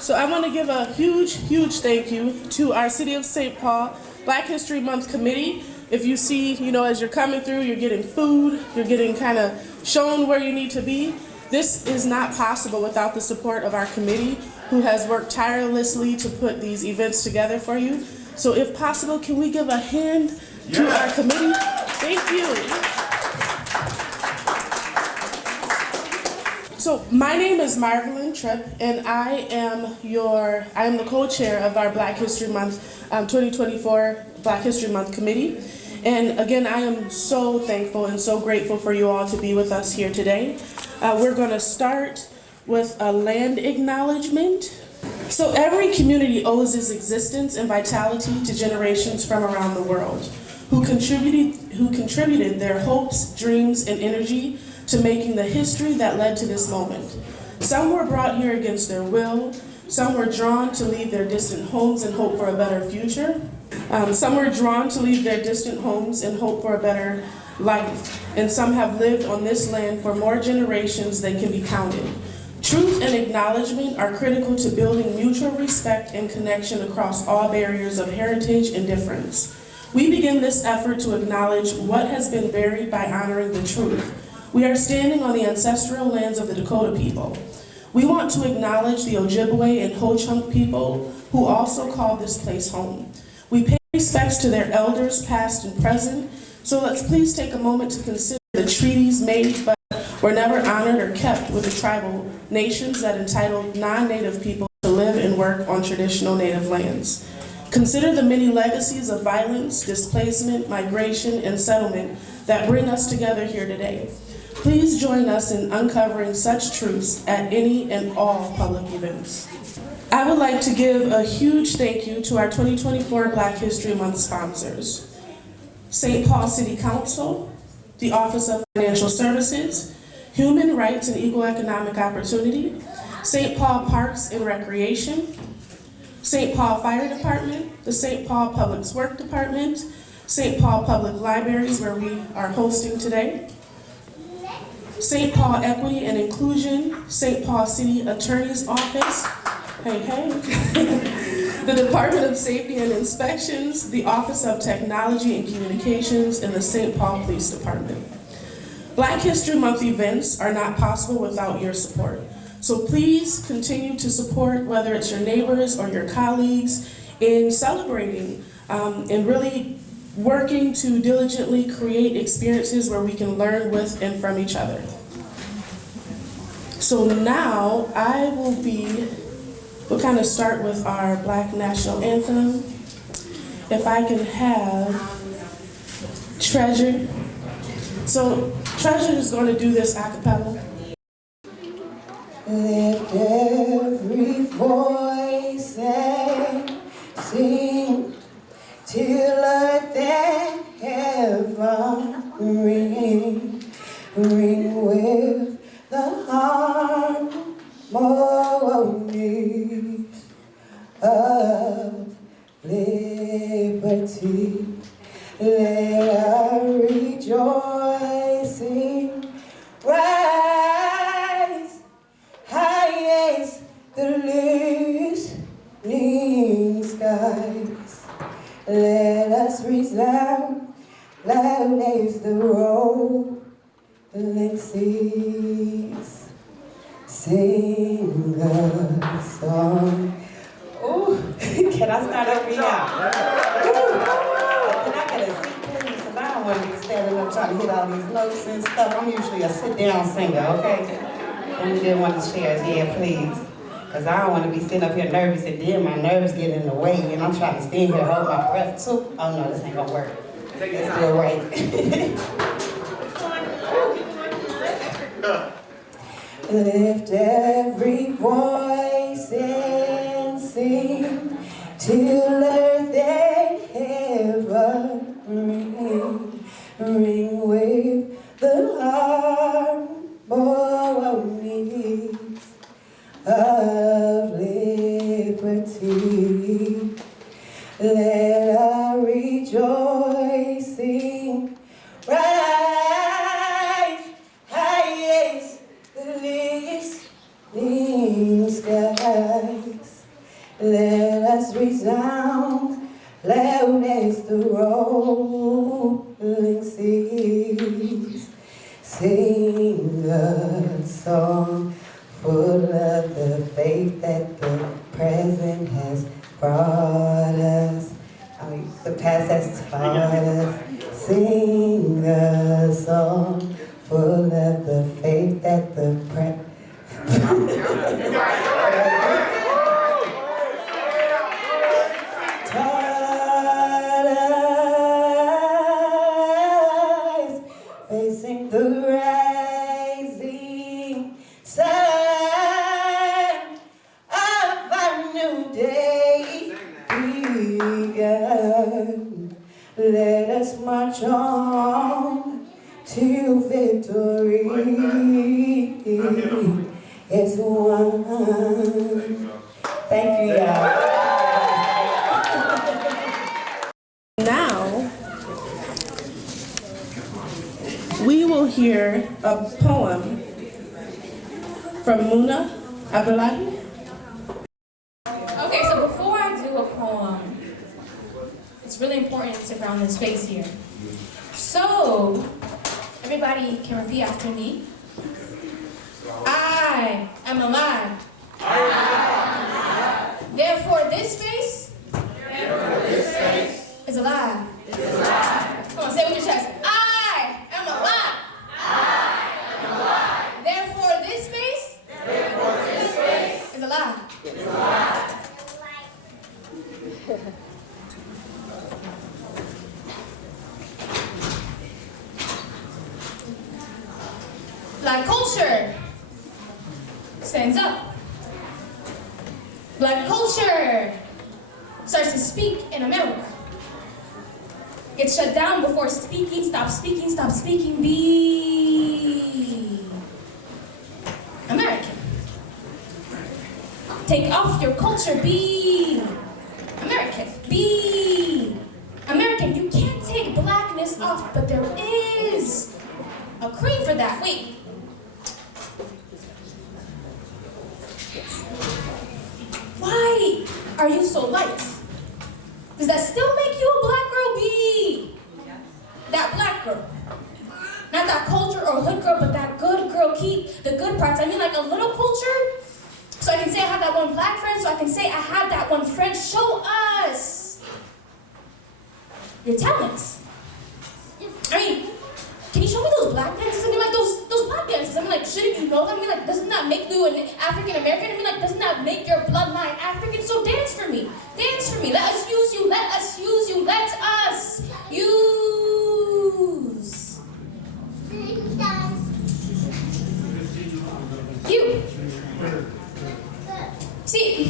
So I want to give a huge, huge thank you to our City of St. Paul Black History Month Committee. If you see, as you're coming through, you're getting food, you're getting kind of shown where you need to be. This is not possible without the support of our committee, who has worked tirelessly to put these events together for you. So if possible, can we give a hand to our committee? Thank you. So my name is Marvelyn Tripp, and I am the co-chair of our Black History Month 2024 Black History Month Committee. And again, I am so thankful and so grateful for you all to be with us here today. We're going to start with a land acknowledgement. So every community owes its existence and vitality to generations from around the world who contributed their hopes, dreams, and energy to making the history that led to this moment. Some were brought here against their will. Some were drawn to leave their distant homes and hope for a better future. Some were drawn to leave their distant homes and hope for a better life. And some have lived on this land for more generations than can be counted. Truth and acknowledgement are critical to building mutual respect and connection across all barriers of heritage and difference. We begin this effort to acknowledge what has been buried by honoring the truth. We are standing on the ancestral lands of the Dakota people. We want to acknowledge the Ojibwe and Ho-Chunk people who also call this place home. We pay respects to their elders, past and present, so let's please take a moment to consider the treaties made but were never honored or kept with the tribal nations that entitled non-Native people to live and work on traditional Native lands. Consider the many legacies of violence, displacement, migration, and settlement that bring us together here today. Please join us in uncovering such truths at any and all public events. I would like to give a huge thank you to our 2024 Black History Month sponsors: St. Paul City Council, the Office of Financial Services, Human Rights and Equal Economic Opportunity, St. Paul Parks and Recreation, St. Paul Fire Department, the St. Paul Public Works Department, St. Paul Public Libraries, where we are hosting today, St. Paul Equity and Inclusion, St. Paul City Attorney's Office, the Department of Safety and Inspections, the Office of Technology and Communications, and the St. Paul Police Department. Black History Month events are not possible without your support. So please continue to support, whether it's your neighbors or your colleagues, in celebrating and really working to diligently create experiences where we can learn with and from each other. So now we'll kind of start with our Black National Anthem. If I can have Treasure. So Treasure is going to do this a cappella. Lift every voice and sing till earth and heaven ring, ring with the harmonies of liberty. Let our rejoicing rise high as the listening skies. Let us resound loud as the rolling seas. Sing a song. Oh, can I start over here? Can I get a seat, please? Because I don't want to be standing up trying to hit all these notes and stuff. I'm usually a sit-down singer, okay? Let me get one of the chairs, yeah, please. Because I don't want to be sitting up here nervous and then my nerves get in the way and I'm trying to stand here, hold my breath too. Oh no, this ain't gonna work. Let's do it right. Lift every voice and sing till earth and heaven ring, ring with the harmonies of liberty. Let our rejoicing rise high as the listening skies. resound loud as the rolling seas. Sing a song full of the faith that the present has brought us, the past has taught us. Sing a song full of the faith that the present taught us, facing the rising sun of a new day begun. Let us march on to victory. Is one. Thank you, y'all. Now, we will hear a poem from Muna Abdullahi. Okay, so before I do a poem, it's really important to ground the space here. So, everybody can repeat after me. I am alive. Therefore, this space is alive. Come on, say it with your chest. I am alive. Therefore, this space is alive. Black culture stands up. Black culture starts to speak in America. Gets shut down before speaking, stop speaking, be American. Take off your culture, be American. Be American. You can't take blackness off, but there is a cream for that. Wait. Why are you so light? Does that still make you a black girl? Be that black girl. Not that culture or hood girl, but that good girl. Keep the good parts. I mean like a little culture. So I can say I have that one black friend, so I can say I have that one friend. Show us your talents. I mean, can you show me those black dances? I mean, like those black dances. I mean, like, shouldn't you know them? I mean, like, doesn't that make you an African American? I mean, like, doesn't that make your bloodline African? So dance for me. Dance for me. Let us use you. Let us use you. Let us use you. See,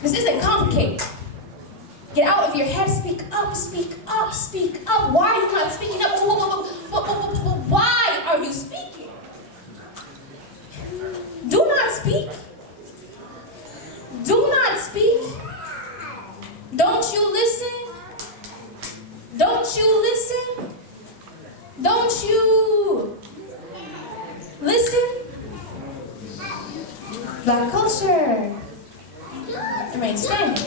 this isn't complicated. Get out of your head. Speak up. Speak up. Speak up. Why are you not speaking up? Why are you speaking? Do not speak. Do not speak. Don't you listen? Don't you listen? Don't you listen? Black culture. Remain standing.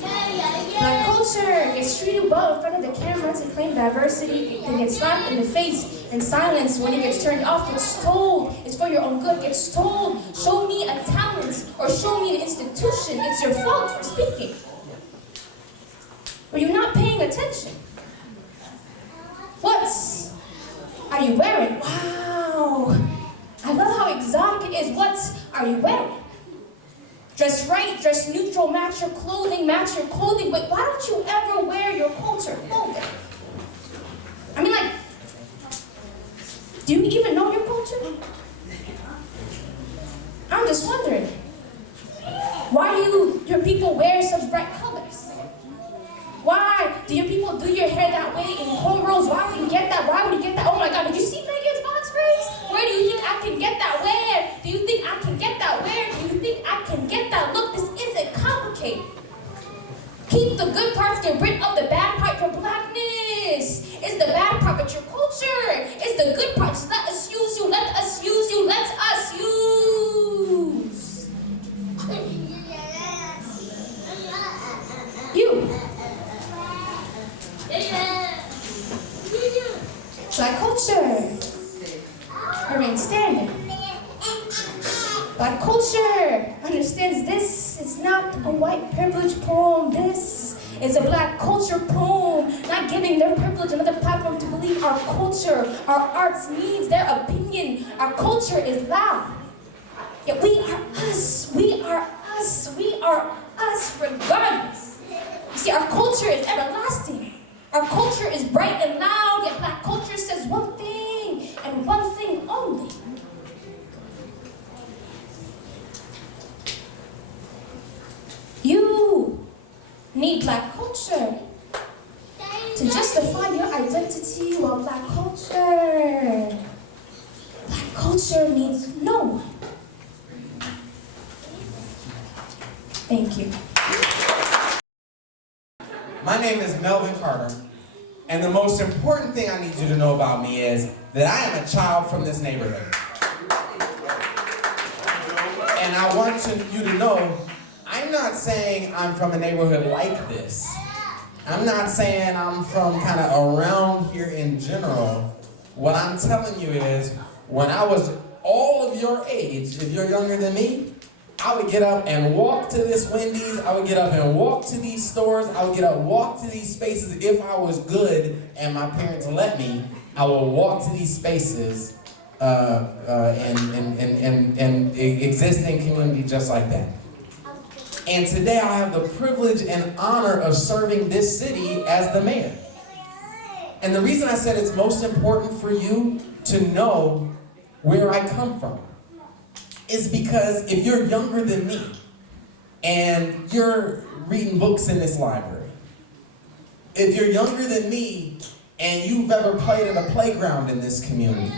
Black culture gets treated well in front of the camera to claim diversity, then gets slapped in the face in silence when it gets turned off, gets told it's for your own good, gets told, show me a talent or show me an institution, it's your fault for speaking. Or you're not paying attention. What are you wearing? Wow, I love how exotic it is. What are you wearing? Dress right, dress neutral, match your clothing, but why don't you ever wear your culture clothing? I mean, like, do you even know your culture? I'm just wondering, why do your people wear such bright colors? Why do your people do your hair that way in cornrows? Why would you get that? Why would you get that? Oh my God, did you see Megan's box braids? Where do you think I can get that? Where do you think I can get that? Where do you think I can get that? Look, this isn't complicated. Keep the good parts, get rid of the bad part. Your blackness is the bad part, but your culture is the good part. Just let us use you, let us use you, let us use culture remains standing. Black culture understands this is not a white privilege poem. This is a black culture poem, not giving their privilege another platform to believe our culture, our arts needs their opinion. Our culture is loud. Yet we are us. We are us. We are us regardless. You see, our culture is everlasting. Our culture is bright and loud, yet black culture says one thing and one thing only. You need black culture to justify your identity, while black culture needs no one. Thank you. My name is Melvin Carter, and the most important thing I need you to know about me is that I am a child from this neighborhood. And I want you to know, I'm not saying I'm from a neighborhood like this. I'm not saying I'm from kind of around here in general. What I'm telling you is, when I was all of your age, if you're younger than me, I would get up and walk to this Wendy's. I would get up and walk to these stores. I would get up and walk to these spaces. If I was good and my parents let me, I would walk to these spaces and exist in community just like that. And today I have the privilege and honor of serving this city as the mayor. And the reason I said it's most important for you to know where I come from is because if you're younger than me and you're reading books in this library, if you're younger than me and you've ever played at a playground in this community,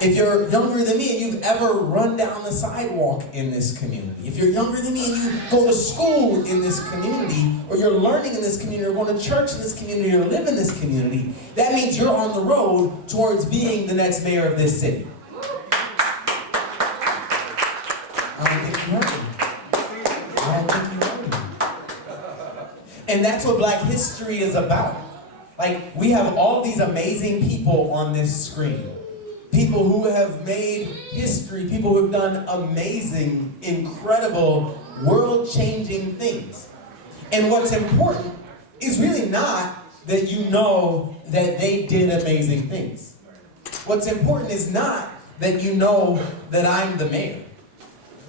if you're younger than me and you've ever run down the sidewalk in this community, if you're younger than me and you go to school in this community, or you're learning in this community, or going to church in this community, or live in this community, that means you're on the road towards being the next mayor of this city. I don't think you heard me. And that's what Black history is about. Like, we have all these amazing people on this screen. People who have made history, people who have done amazing, incredible, world-changing things. And what's important is really not that you know that they did amazing things. What's important is not that you know that I'm the mayor.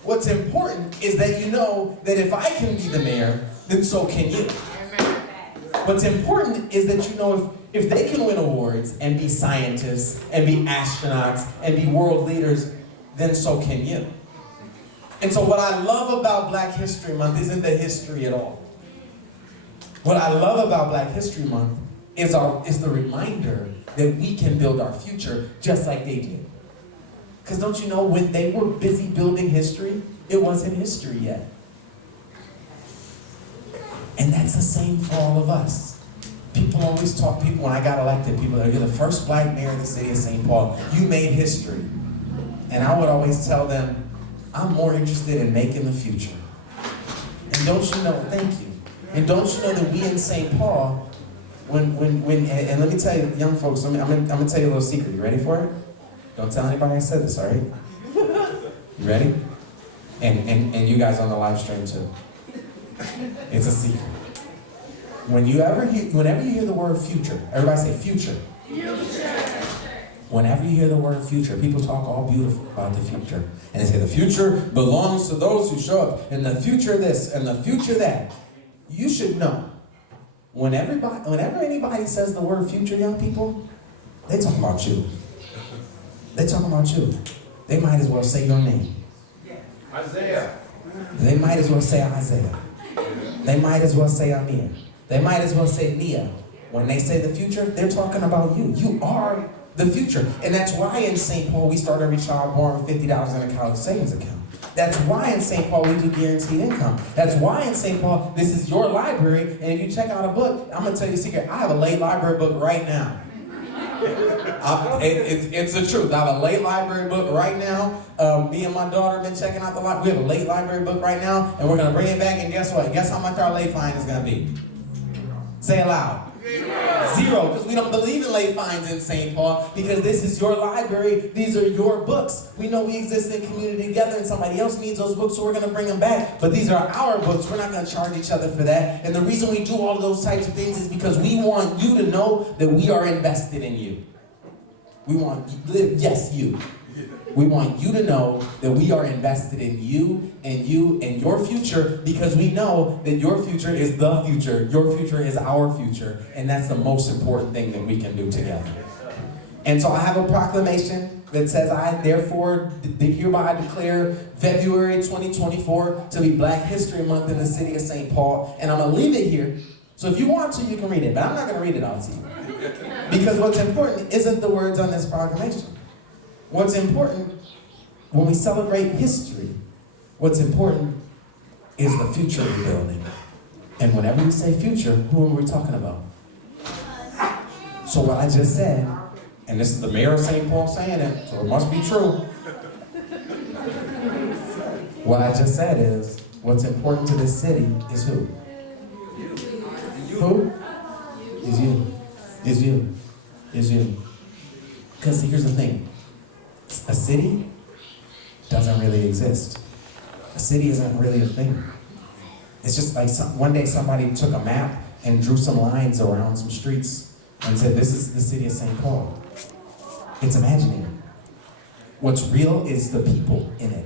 What's important is that you know that if I can be the mayor, then so can you. What's important is that you know if they can win awards and be scientists and be astronauts and be world leaders, then so can you. And so what I love about Black History Month isn't the history at all. What I love about Black History Month is the reminder that we can build our future just like they did. Because don't you know, when they were busy building history, it wasn't history yet. And that's the same for all of us. People always talk, when I got elected, people are, you're the first Black mayor of the city of St. Paul. You made history. And I would always tell them, I'm more interested in making the future. And don't you know, thank you. And don't you know that we in St. Paul, and let me tell you, young folks, I'm gonna tell you a little secret. You ready for it? Don't tell anybody I said this, all right? You ready? And you guys on the live stream too. It's a secret. Whenever you hear the word future, everybody say future. Future. Whenever you hear the word future, people talk all beautiful about the future. And they say the future belongs to those who show up, and the future this, and the future that. You should know, whenever anybody says the word future, young people, they talk about you. They talking about you. They might as well say your name. Isaiah. They might as well say Isaiah. They might as well say Amir. They might as well say Nia. When they say the future, they're talking about you. You are the future. And that's why in St. Paul we start every child born with $50 in a college savings account. That's why in St. Paul we do guaranteed income. That's why in St. Paul this is your library, and if you check out a book, I'm going to tell you a secret. I have a late library book right now. It's the truth. I have a late library book right now. Me and my daughter have been checking out the library. We have a late library book right now, and we're going to bring it back, and guess what? Guess how much our late fine is going to be? Say it loud. Zero, because we don't believe in late fines in St. Paul, because this is your library, these are your books. We know we exist in community together and somebody else needs those books, so we're going to bring them back. But these are our books, we're not going to charge each other for that. And the reason we do all of those types of things is because we want you to know that we are invested in you. We want, yes, you. We want you to know that we are invested in you and your future, because we know that your future is the future. Your future is our future, and that's the most important thing that we can do together. And so I have a proclamation that says, I therefore hereby declare February 2024 to be Black History Month in the city of St. Paul, and I'm going to leave it here. So if you want to, you can read it, but I'm not going to read it all to you. Because what's important isn't the words on this proclamation. What's important when we celebrate history, what's important is the future we're building. And whenever we say future, who are we talking about? So what I just said, and this is the mayor of St. Paul saying it, so it must be true. What I just said is, what's important to this city is who? Who? Is you. Is you. Is you. Because here's the thing. A city doesn't really exist. A city isn't really a thing. It's just like one day somebody took a map and drew some lines around some streets and said, this is the city of St. Paul. It's imaginary. What's real is the people in it.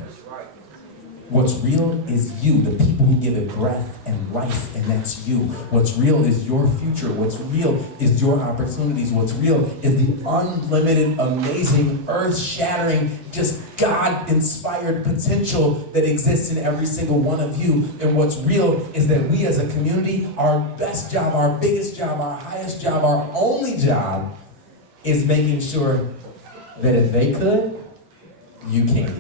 What's real is you, the people who give it breath and life, and that's you. What's real is your future. What's real is your opportunities. What's real is the unlimited, amazing, earth-shattering, just God-inspired potential that exists in every single one of you. And what's real is that we as a community, our best job, our biggest job, our highest job, our only job is making sure that if they could, you can.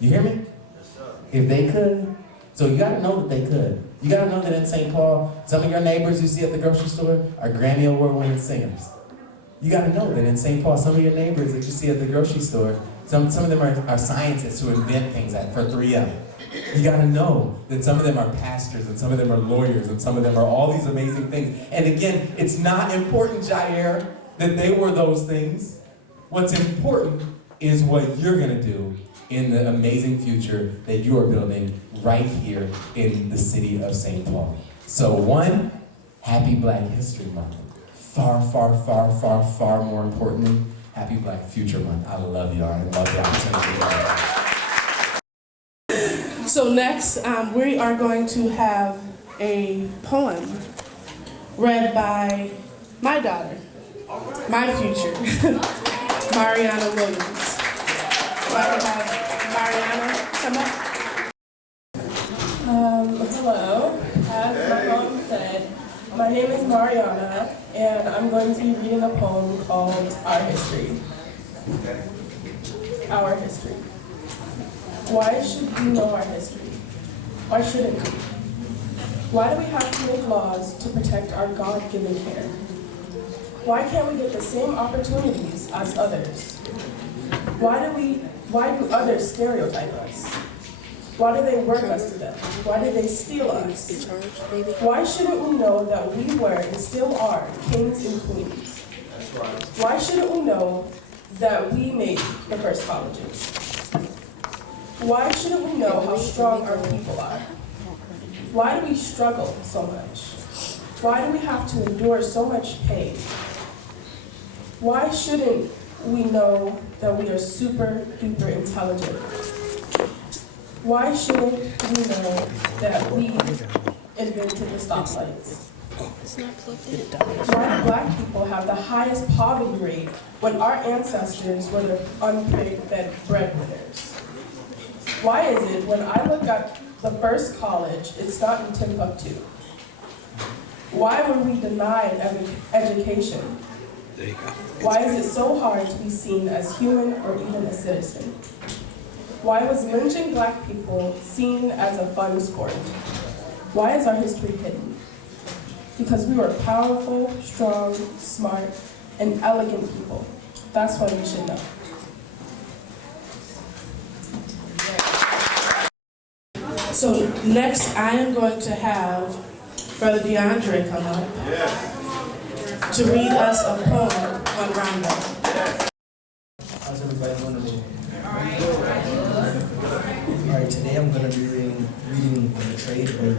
You hear me? If they could, so you gotta know that they could. You gotta know that in St. Paul, some of your neighbors you see at the grocery store are Grammy Award-winning singers. You gotta know that in St. Paul, some of your neighbors that you see at the grocery store, some of them are scientists who invent things for 3M. You gotta know that some of them are pastors and some of them are lawyers and some of them are all these amazing things. And again, it's not important, Jair, that they were those things. What's important is what you're gonna do in the amazing future that you are building right here in the city of St. Paul. So one, happy Black History Month. Far, far, far, far, far more importantly, happy Black Future Month. I love y'all. I love the opportunity. So next, we are going to have a poem read by my daughter, my future, Mariana Williams. If I could have Mariana come up. Hello. As my mom said, my name is Mariana, and I'm going to be reading a poem called Our History. Our history. Why should we know our history? Why shouldn't we? Why do we have to make laws to protect our God-given care? Why can't we get the same opportunities as others? Why do others stereotype us? Why do they work us to death? Why do they steal us? Why shouldn't we know that we were and still are kings and queens? Why shouldn't we know that we made the first colleges? Why shouldn't we know how strong our people are? Why do we struggle so much? Why do we have to endure so much pain? Why shouldn't we know that we are super duper intelligent? Why shouldn't we know that we invented the stoplights? Why do Black people have the highest poverty rate when our ancestors were the unpaid breadwinners? Why is it when I look at the first college, it's not in Timbuktu? Why were we denied education? Why is it so hard to be seen as human or even a citizen? Why was lynching Black people seen as a fun sport? Why is our history hidden? Because we were powerful, strong, smart, and elegant people. That's why we should know. So next, I am going to have Brother DeAndre come up to read us a poem on Rondo. How's everybody doing? Alright, today I'm going to be reading The Betrayed Bird.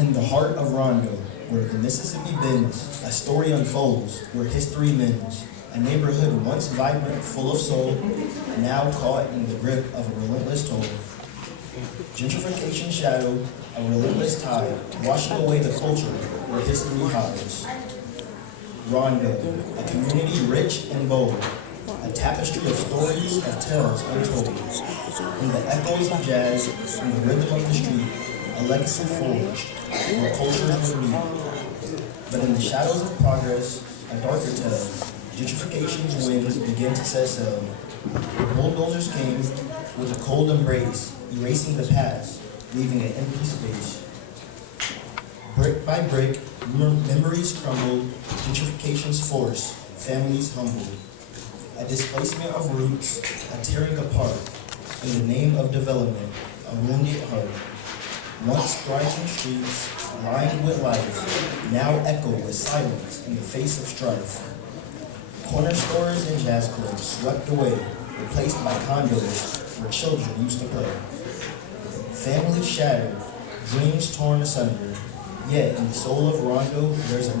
In the heart of Rondo, where the Mississippi bends, a story unfolds, where history mends. A neighborhood once vibrant, full of soul, now caught in the grip of a relentless toll. Gentrification shadowed, a relentless tide, washing away the culture where history hides. Rondo, a community rich and bold, a tapestry of stories, of tales untold. In the echoes of jazz, in the rhythm of the street, a legacy forged, where cultures would meet. But in the shadows of progress, a darker tale, gentrification's winds began to set sail. Bulldozers came with a cold embrace, erasing the past, leaving an empty space. Brick by brick, memories crumbled, gentrification's force, families humbled. A displacement of roots, a tearing apart, in the name of development, a wounded heart. Once thriving streets, lined with life, now echo with silence in the face of strife. Corner stores and jazz clubs swept away, replaced by condos where children used to play. Families shattered, dreams torn asunder, yet in the soul of Rondo there's a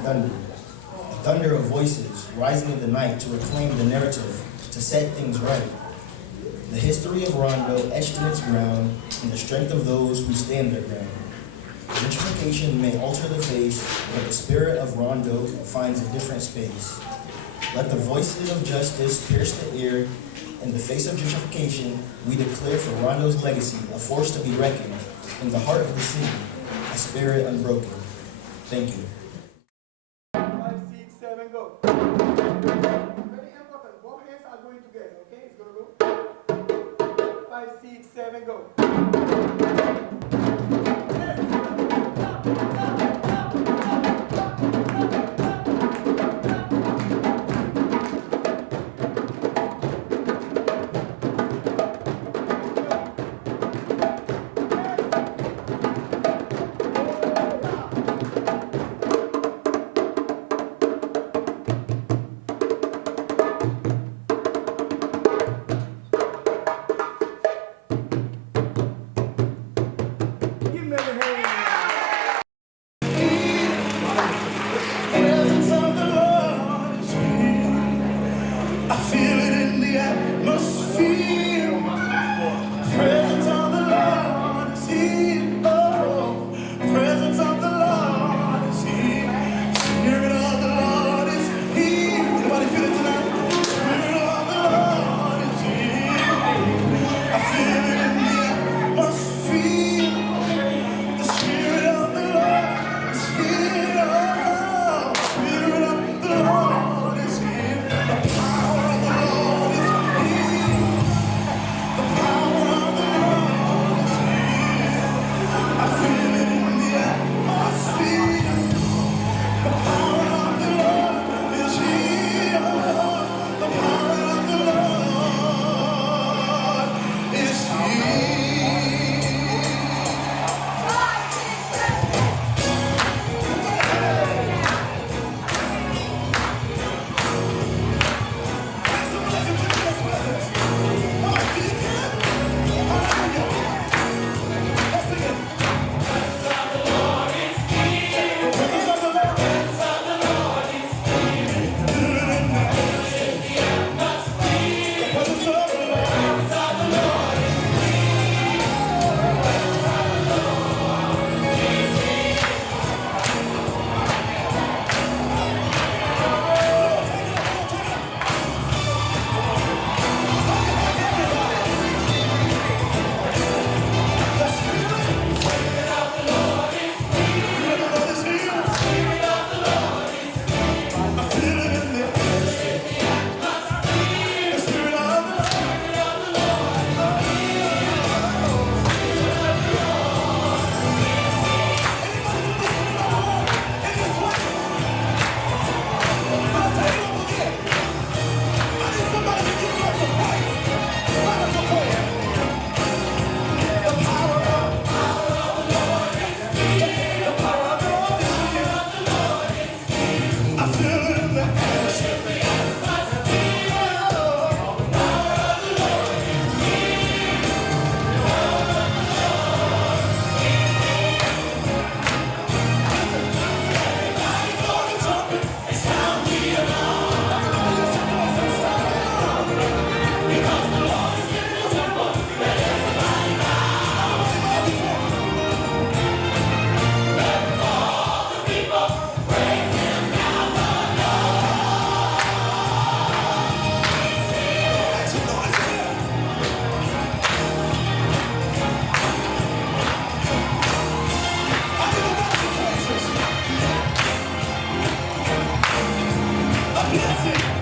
thunder of voices rising in the night to reclaim the narrative, to set things right. The history of Rondo etched in its ground, in the strength of those who stand their ground. Gentrification may alter the face, but the spirit of Rondo finds a different space. Let the voices of justice pierce the ear. In the face of gentrification, we declare for Rondo's legacy a force to be reckoned. In the heart of the city, a spirit unbroken. Thank you. 5, 6, 7, go. Very important. Both hands are going together, okay? It's going to go. 5, 6, 7, go. Give me a hand. Presence of the Lord is here. I feel it in the atmosphere. Presence of the Lord is here. Oh, presence of the Lord is here. Spirit of the Lord is here. Anybody feel it tonight? Spirit of the Lord is here. I feel it in the atmosphere. The Spirit of the Lord is here. Oh, Spirit of the Lord is here. The power of the Lord is here. Blessing.